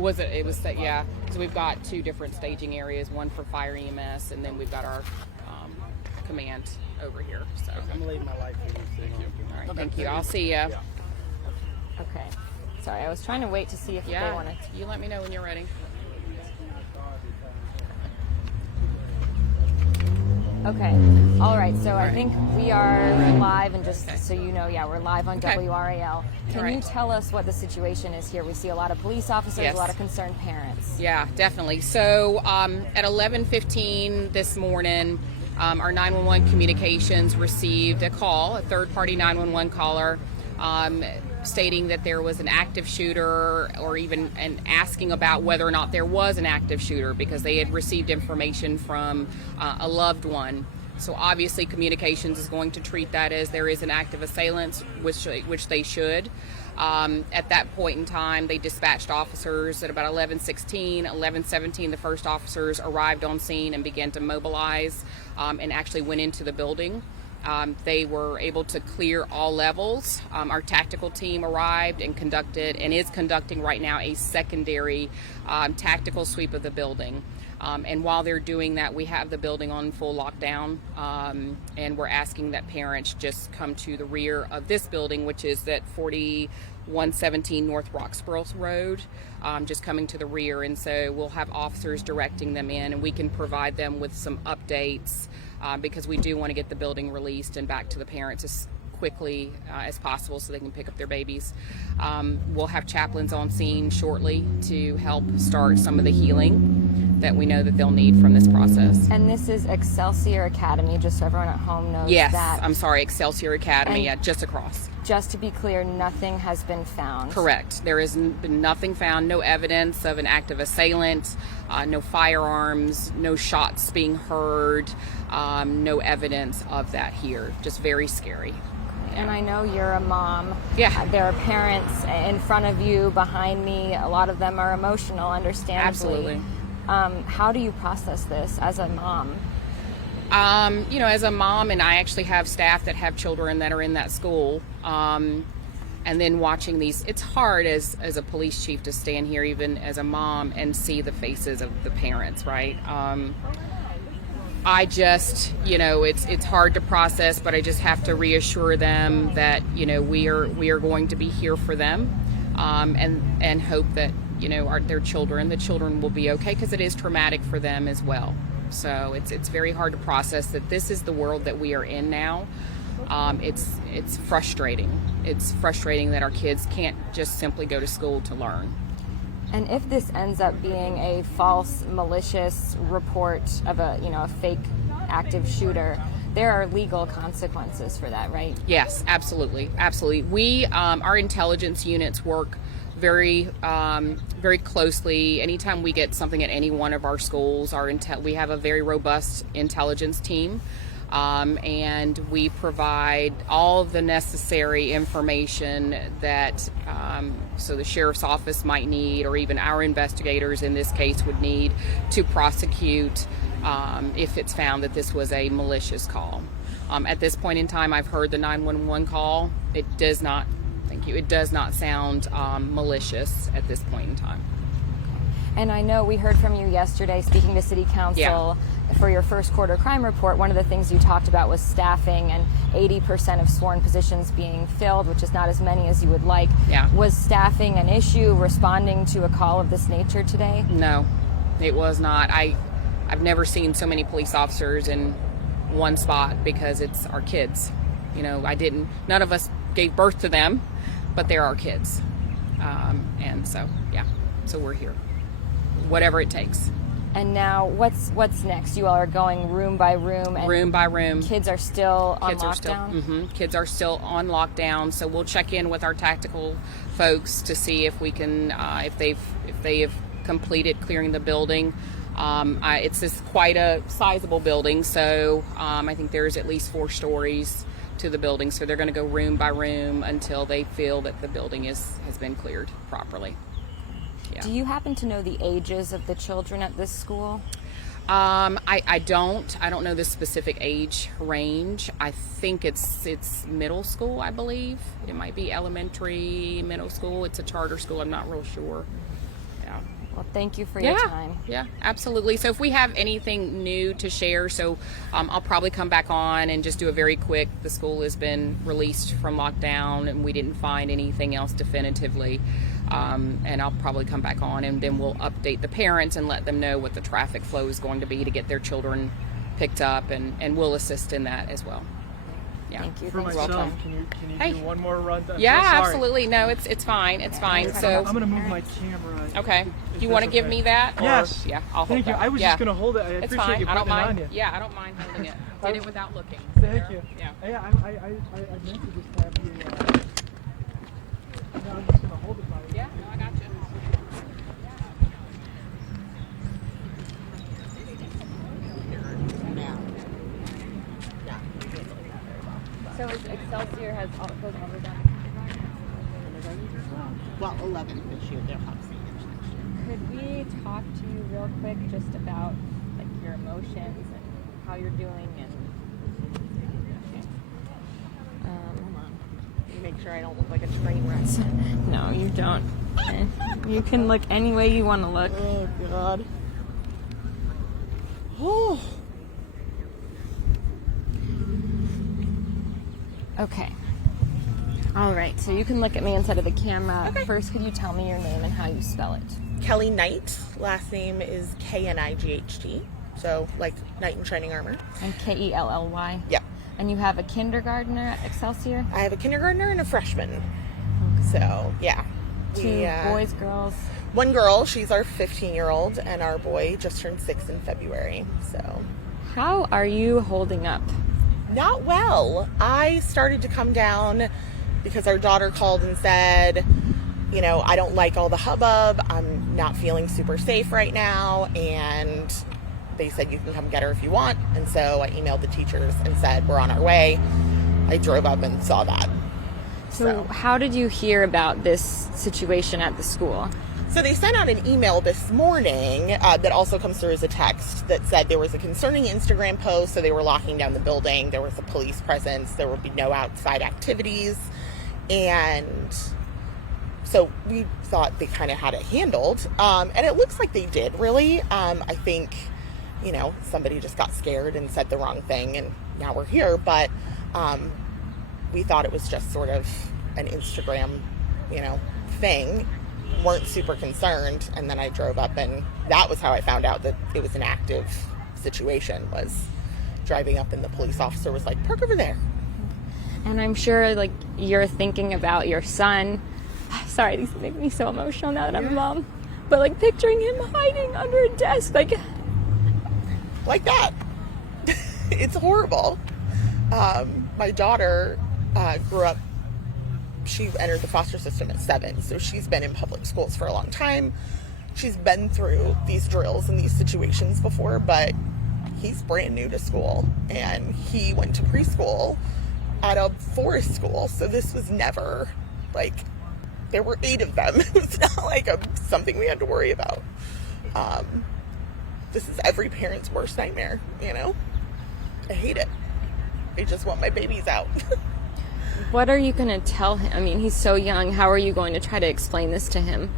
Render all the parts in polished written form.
It was that, yeah. So we've got 2 different staging areas, one for fire EMS, and then we've got our command over here. So I'm gonna leave my life for you. thank you. All right, thank you. I'll see you. Yeah. Okay. Sorry, I was trying to wait to see if they wanted to. You let me know when you're ready. Okay. All right. So I think we are live, and just so you know, we're live on WRAL. Can you tell us what the situation is here? We see a lot of police officers, a lot of concerned parents. Yeah, definitely. So at 11:15 this morning, our 911 communications received a call, a third-party 911 caller, stating that there was an active shooter, or even asking about whether or not there was an active shooter, because they had received information from a loved one. So obviously communications is going to treat that as there is an active assailant, which they should. At that point in time, they dispatched officers at about 11:16, 11:17. The first officers arrived on scene and began to mobilize and actually went into the building. They were able to clear all levels. Our tactical team arrived and is conducting right now a secondary tactical sweep of the building. And while they're doing that, we have the building on full lockdown, and we're asking that parents just come to the rear of this building, which is at 4117 North Roxborough Road, just coming to the rear. And so we'll have officers directing them in, and we can provide them with some updates because we do want to get the building released and back to the parents as quickly as possible so they can pick up their babies. We'll have chaplains on scene shortly to help start some of the healing that we know that they'll need from this process. And this is Excelsior Academy, just so everyone at home knows that. Yes, I'm sorry, Excelsior Academy, just across. Just to be clear, nothing has been found. Correct. There has been nothing found, no evidence of an active assailant, no firearms, no shots being heard, no evidence of that here. Just very scary. And I know you're a mom. Yeah. There are parents in front of you, behind me. A lot of them are emotional, understandably. Absolutely. How do you process this as a mom? As a mom, and I actually have staff that have children that are in that school, and then watching these, it's hard as a police chief to stand here, even as a mom, and see the faces of the parents, right? I just, it's hard to process, but I just have to reassure them that, we are going to be here for them, and hope that, the children will be okay, because it is traumatic for them as well. So it's very hard to process that this is the world that we are in now. It's frustrating. It's frustrating that our kids can't just simply go to school to learn. And if this ends up being a false, malicious report of a fake active shooter, there are legal consequences for that, right? Yes, absolutely. We, our intelligence units work very closely. Anytime we get something at any one of our schools, we have a very robust intelligence team, and we provide all the necessary information that so the sheriff's office might need, or even our investigators in this case would need to prosecute if it's found that this was a malicious call. At this point in time, I've heard the 911 call. It does not sound malicious at this point in time. And I know we heard from you yesterday speaking to City Council for your first quarter crime report. One of the things you talked about was staffing and 80% of sworn positions being filled, which is not as many as you would like. Yeah. Was staffing an issue responding to a call of this nature today? No, it was not. I've never seen so many police officers in one spot, because it's our kids. None of us gave birth to them, but they're our kids. And so we're here, whatever it takes. And now what's next? You all are going room by room. And room by room. Kids are still on lockdown? Kids are still on lockdown. So we'll check in with our tactical folks to see if we can, if they have completed clearing the building. It's quite a sizable building, so I think there's at least 4 stories to the building, so they're going to go room by room until they feel that the building has been cleared properly. Yeah. Do you happen to know the ages of the children at this school? I don't know the specific age range. I think it's middle school, I believe. It might be elementary, middle school. It's a charter school. I'm not real sure. Yeah. Well, thank you for your time. Yeah, absolutely. So if we have anything new to share, I'll probably come back on and just do a very quick, the school has been released from lockdown and we didn't find anything else definitively. And I'll probably come back on and then we'll update the parents and let them know what the traffic flow is going to be to get their children picked up, and we'll assist in that as well. Yeah. Thank you. For myself, can you do one more run? Yeah, so sorry. absolutely. No, it's fine. It's fine. So I'm gonna move my camera. okay. if Do you want to that's give okay. me that? Or, Yes. Yeah, I'll hold Thank you. that. I was just gonna hold it. I It's appreciate fine. you I don't putting it mind. on you. Yeah, I don't mind holding it. Did it without looking. Thank you. Yeah. Yeah, I meant to just have you. No, I'm just gonna hold it by you. Yeah, no, I got you. So Excelsior has all goes all the way down. Well, 11 this year, they're obviously. Could we talk to you real quick just about like your emotions and how you're doing and Hold on. You make sure I don't look like a train wreck. no, you don't. Okay. You can look any way you want to look. Oh, God. Oh. Okay. All right. So you can look at me instead of the camera. Okay. First, could you tell me your name and how you spell it? Kelly Knight. Last name is Knight. So, like knight in shining armor. And Kelly. Yep. And you have a kindergartner at Excelsior? I have a kindergartner and a freshman. So, yeah. Two boys, girls. One girl, she's our 15-year-old, and our boy just turned 6 in February. So, How are you holding up? not well. I started to come down because our daughter called and said, you know, I don't like all the hubbub. I'm not feeling super safe right now. And they said, you can come get her if you want. And so I emailed the teachers and said, we're on our way. I drove up and saw that. So how did you hear about this situation at the school? So they sent out an email this morning that also comes through as a text that said there was a concerning Instagram post, so they were locking down the building. There was a police presence. There would be no outside activities. And so we thought they kind of had it handled. And it looks like they did, really. I think, you know, somebody just got scared and said the wrong thing, and now we're here. But we thought it was just sort of an Instagram, you know, thing. Weren't super concerned, and then I drove up, and that was how I found out that it was an active situation, was driving up and the police officer was like, park over there. And I'm sure like you're thinking about your son. Sorry, these make me so emotional now that I'm a mom. But like picturing him hiding under a desk, like that. It's horrible. My daughter grew up, she entered the foster system at 7, so she's been in public schools for a long time. She's been through these drills and these situations before, but he's brand new to school, and he went to preschool at a forest school, so this was never, like, there were 8 of them. It was not like something we had to worry about. This is every parent's worst nightmare, you know? I hate it. I just want my babies out. what are you going to tell him? I mean, he's so young. How are you going to try to explain this to him?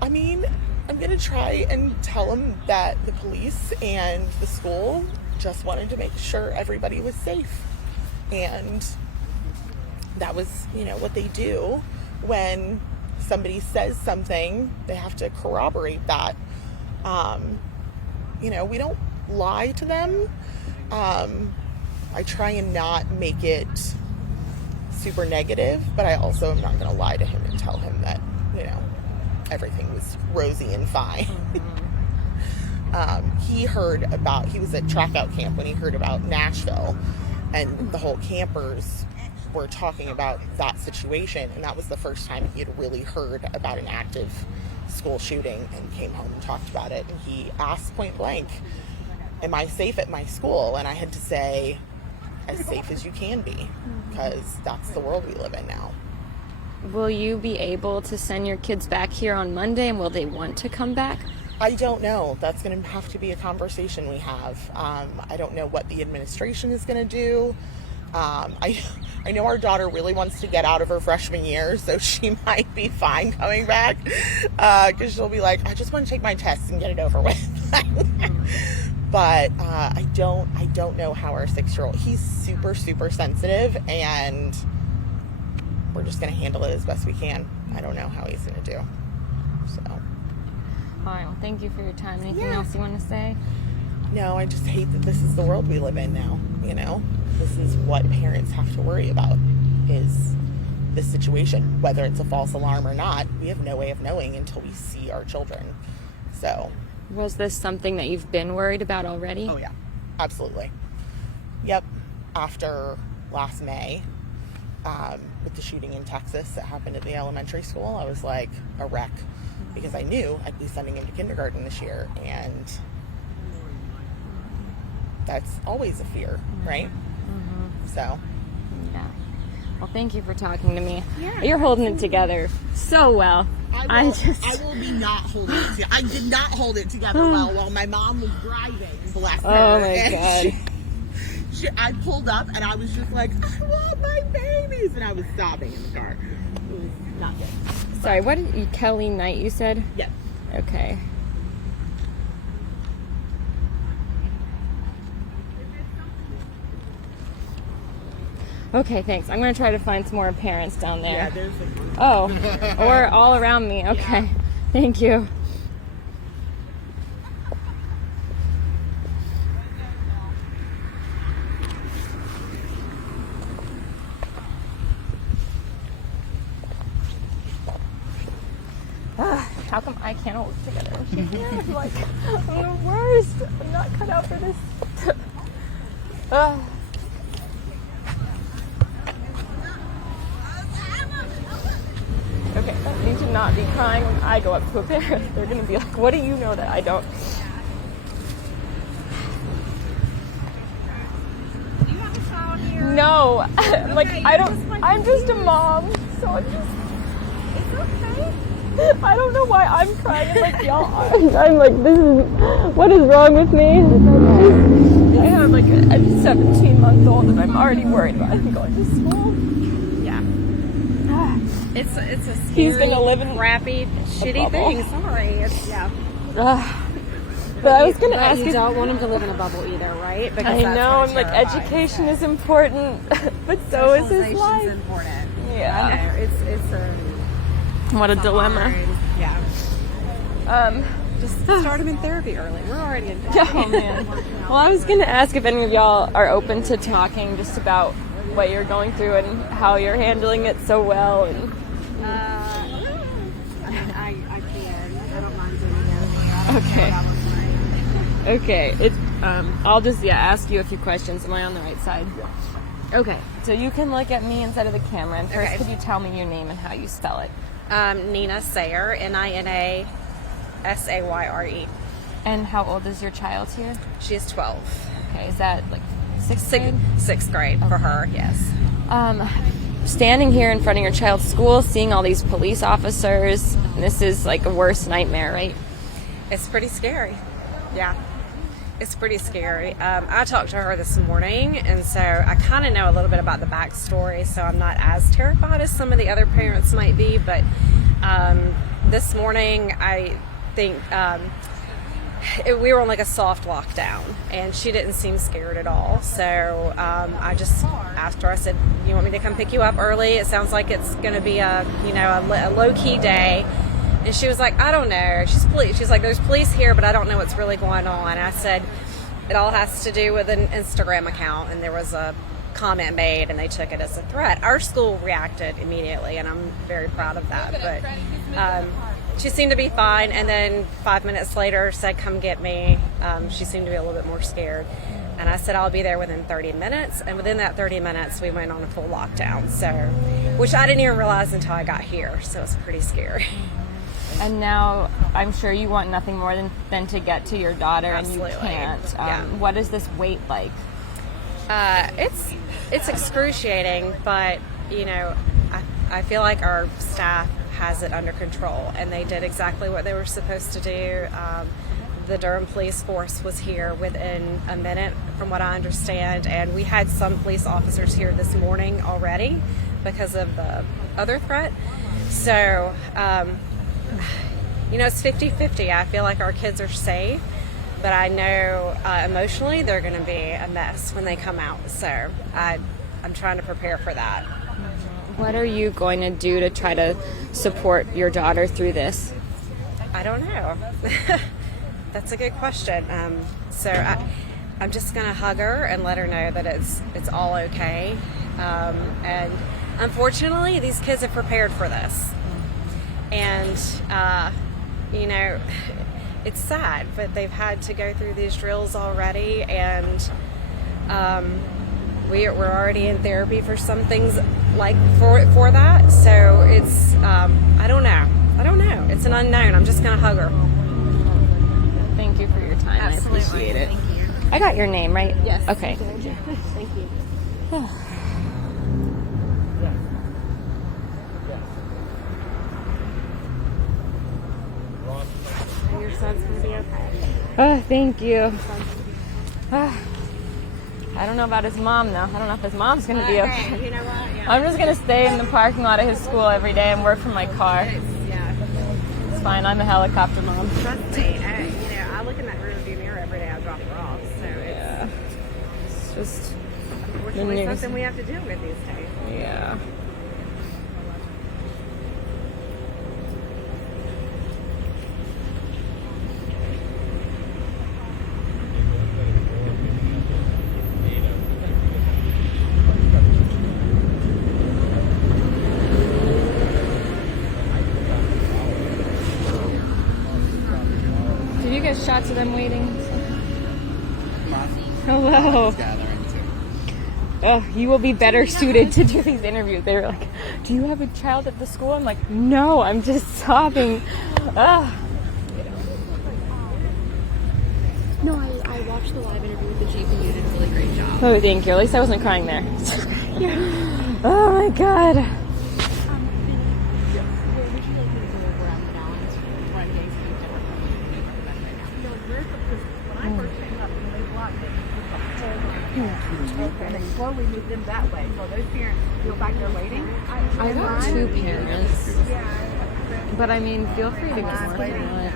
I mean, I'm going to try and tell him that the police and the school just wanted to make sure everybody was safe. And that was, you know, what they do. When somebody says something, they have to corroborate that. You know, we don't lie to them. I try and not make it super negative, but I also am not going to lie to him and tell him that, you know, everything was rosy and fine. He was at track out camp when he heard about Nashville, and the whole campers were talking about that situation, and that was the first time he had really heard about an active school shooting, and came home and talked about it. And he asked point blank, am I safe at my school? And I had to say, as safe as you can be, because that's the world we live in now. Will you be able to send your kids back here on Monday, and will they want to come back? I don't know. That's going to have to be a conversation we have. I don't know what the administration is going to do. I know our daughter really wants to get out of her freshman year, so she might be fine coming back, because she'll be like, I just want to take my tests and get it over with. But I don't know how our 6-year-old, he's super, super sensitive, and we're just going to handle it as best we can. I don't know how he's going to do. So. All right, well, thank you for your time. Anything else you want to say? No, I just hate that this is the world we live in now, you know? This is what parents have to worry about, is this situation. Whether it's a false alarm or not, we have no way of knowing until we see our children. So. Was this something that you've been worried about already? Oh, yeah. Absolutely. Yep. After last May, with the shooting in Texas that happened at the elementary school, I was like a wreck, because I knew I'd be sending him to kindergarten this year, and that's always a fear, right? So. Yeah. Well, thank you for talking to me. Yeah. You're holding it together so well. I will be not holding it together. I did not hold it together well while my mom was driving, bless her. Oh my God. I pulled up and I was just like, I want my babies, and I was sobbing in the car. It was not good. Sorry, what did you, Kelly Knight, you said? Yes. Okay. Okay, thanks. I'm going to try to find some more parents down there. Yeah, there's or all around me. Okay. Yeah. Thank you. How come I can't hold it together? She can. Like, I'm the worst. I'm not cut out for this. Okay, I need to not be crying when I go up to a parent. They're gonna be like, what do you know that I don't? Do you have a child here? No. Like, Okay, I don't, I'm just a mom, so I'm just, It's okay. I don't know why I'm crying like y'all are. I'm like, what is wrong with me? I have like a 17-month-old and I'm already worried about him going to school. Yeah. It's a scary, He's gonna live in crappy, shitty bubble. thing. Sorry. It's, yeah. But I was gonna ask you you. don't want him to live in a bubble either, right? Because I that's know, gonna I'm like, terrify education him. is important, but so is his Socialization's life. important. Yeah. I know. It's a What a dilemma. hard, yeah. Just start him in therapy early. We're already in therapy. Oh man. Well, I was gonna ask if any of y'all are open to talking just about what you're going through and how you're handling it so well. And I can. I don't mind doing it. okay. Okay. It's I'll just ask you a few questions. Am I on the right side? Okay. So you can look at me instead of the camera. And first, Okay. could you tell me your name and how you spell it? Nina Sayer, Nina Sayre. And how old is your child here? She is 12. Okay. Is that like sixth grade? Sixth grade for her, yes. Standing here in front of your child's school, seeing all these police officers, this is like a worst nightmare, right? It's pretty scary. Yeah. It's pretty scary. I talked to her this morning, and so I kind of know a little bit about the backstory, so I'm not as terrified as some of the other parents might be, but this morning I think we were on like a soft lockdown, and she didn't seem scared at all, so I just asked her, I said, you want me to come pick you up early? It sounds like it's going to be a low-key day. And she was like, I don't know. She's like, there's police here, but I don't know what's really going on. And I said, it all has to do with an Instagram account. And there was a comment made, and they took it as a threat. Our school reacted immediately, and I'm very proud of that. But she seemed to be fine. And then 5 minutes later said, come get me. She seemed to be a little bit more scared. And I said, I'll be there within 30 minutes. And within that 30 minutes, we went on a full lockdown. So, which I didn't even realize until I got here. So it's pretty scary. And now I'm sure you want nothing more than to get to your daughter. Absolutely. And you can't. Yeah. What is this wait like? It's excruciating, but I feel like our staff has it under control, and they did exactly what they were supposed to do. the Durham police force was here within a minute, from what I understand, and we had some police officers here this morning already because of the other threat. So, it's 50-50. I feel like our kids are safe, but I know emotionally they're going to be a mess when they come out. So I'm trying to prepare for that. What are you going to do to try to support your daughter through this? I don't know. That's a good question. I'm just going to hug her and let her know that it's all okay. And unfortunately, these kids have prepared for this. And, it's sad, but they've had to go through these drills already. And we're already in therapy for some things like for that. So it's, I don't know. It's an unknown. I'm just going to hug her. Thank you for your time. Absolutely. I appreciate it. Thank you. I got your name, right? Yes. Okay. Thank you. Your son's going to be okay. Oh, thank you. I don't know about his mom, though. I don't know if his mom's going to be okay. Hey, you know what? Yeah. I'm just going to stay in the parking lot of his school every day and work from my car. Yeah. It's fine. I'm a helicopter mom. Trust me. I look in that rearview mirror every day I drop her off. So Yeah. It's just... unfortunately something we have to deal with these days. Yeah. Did you get shots of them waiting? Hello. Oh, you will be better suited to do these interviews. They were like, do you have a child at the school? I'm like, no, I'm just sobbing. Ah. No, I watched the live interview with the chief and you did a really great job. Oh, thank you. At least I wasn't crying there. Oh my God. Where would you like me to go over on the balance for I'm getting something different from you right now? No, because when I first came up, they blocked it. Okay. And they slowly moved them that way. So those parents feel back there waiting. I got two parents. But I mean, feel free to go more if you want.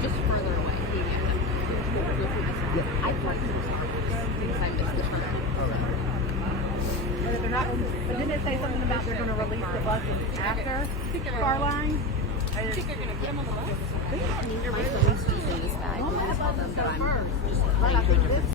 Just further away. I thought you were because I missed the turn. But didn't it say something about they're going to release the buses after car line? My son's just in this bag. I told them that I'm just